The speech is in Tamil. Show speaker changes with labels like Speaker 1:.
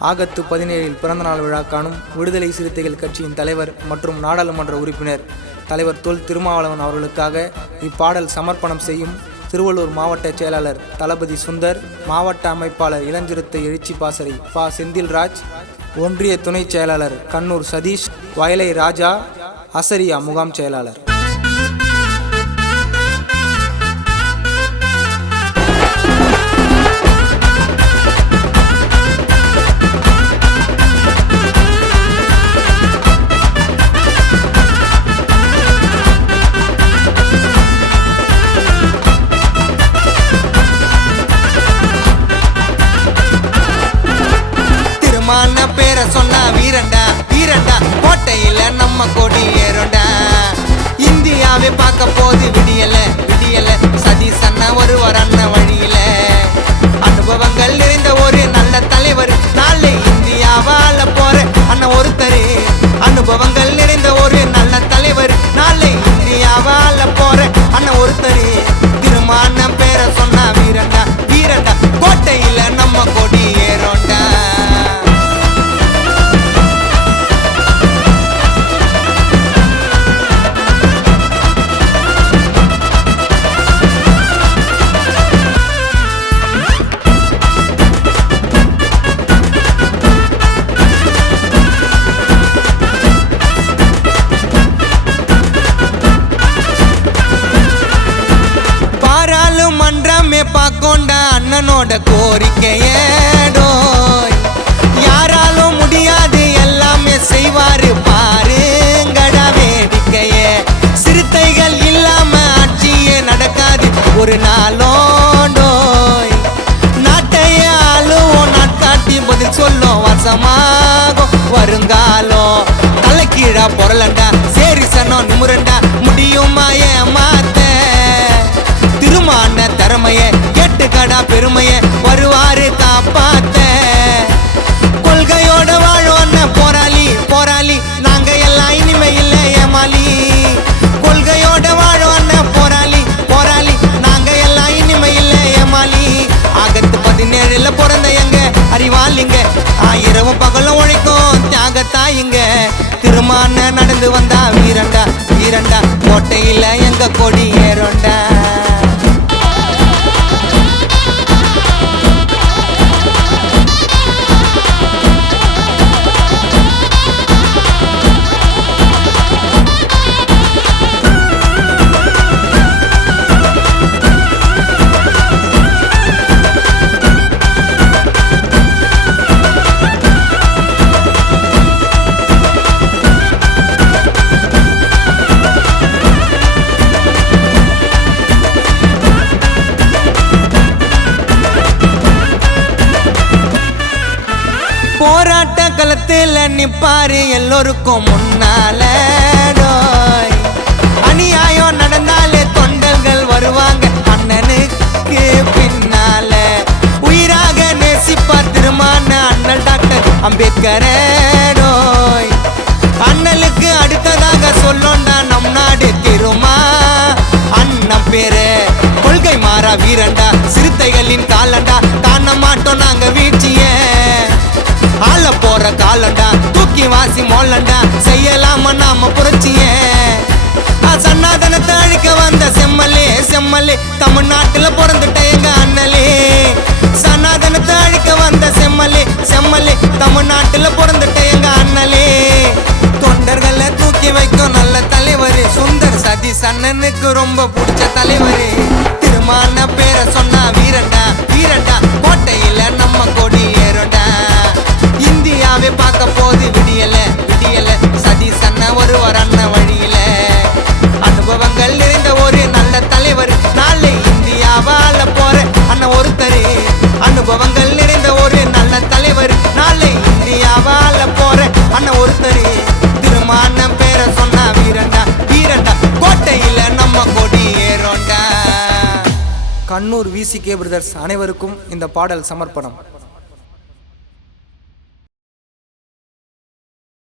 Speaker 1: ஆகத்து பதினேழில் பிறந்தநாள் விழா காணும் விடுதலை சிறுத்தைகள் கட்சியின் தலைவர் மற்றும் நாடாளுமன்ற உறுப்பினர் தலைவர் தொல் திருமாவளவன் அவர்களுக்காக இப்பாடல் சமர்ப்பணம் செய்யும் திருவள்ளூர் மாவட்ட செயலாளர் தளபதி சுந்தர் மாவட்ட அமைப்பாளர் இளஞ்சிறுத்தை எழுச்சி பாசறை பா. செந்தில்ராஜ் ஒன்றிய துணைச் செயலாளர் கண்ணூர் சதீஷ் வயலை ராஜா அசரியா முகாம் செயலாளர்.
Speaker 2: திருமான பேரை சொன்னா வீரண்டா வீரண்டா. கோட்டையில நம்ம கொடி ஏறுண்டா இந்தியாவை பார்க்க போது விடியலை பார்க்கொண்ட அண்ணனோட கோரிக்கையேடோ யாராலும் முடியாது எல்லாமே செய்வாரு பாருங்கடா வேடிக்கையே. சிறுத்தைகள் இல்லாம ஆட்சியே நடக்காது ஒரு நாளோடோய் நாட்டைய ஆளுவோம் நாட்காட்டி பதில் சொல்லும் வசமாகும் வருங்காலம். தலைக்கீழா பொருளண்டா சேரி சனம் நிமுரண்டா முடியுமா ஏமா திறமைய திறமைய கடா பெருமைய வருவாரு காப்பாத்த. கொள்கையோட வாழும் அண்ணன் போராளி போராளி நாங்க எல்லாம் இனிமே இல்ல ஏமாளி. கொள்கையோட வாழும் அண்ணன் போராளி போராளி நாங்க எல்லாம் இனிமே இல்ல ஏமாளி. ஆகத்து பதினேழுல பிறந்த எங்க அறிவாளிங்க ஆயிரவும் பகலும் உழைக்கும் தியாகத்தாயிங்க திருமான நடந்து வந்தா வீரண்டா வீரண்டா கோட்டையில எங்க கொடி ஏறோண்டா களத்துல நிப்பாரு எல்லோருக்கும் முன்னால டோய். அநியாயம் நடந்தாலே தொண்டர்கள் வருவாங்க அண்ணனுக்கு பின்னால உயிராக நேசிப்பார் திருமான அண்ணல் டாக்டர் அம்பேத்கர் டோய். அண்ணலுக்கு அடுத்ததாக சொல்லோண்டா நம் நாடு திருமா அண்ணன் பேரு கொள்கை மாறா வீரண்டா சிறுத்தைகளின் காலண்டா காண மாட்டோம் நாங்க வீழ்ச்சியே வாசி மோல்லண்டா செய்யலாமா நாம புரட்சியே? சன்னாதனத்தை அழிக்க வந்த செம்மலே செம்மலே தமிழ்நாட்டுல பிறந்துட்டு
Speaker 1: கண்ணூர் விசிகே பிரதர்ஸ் அனைவருக்கும் இந்த பாடல் சமர்ப்பணம்.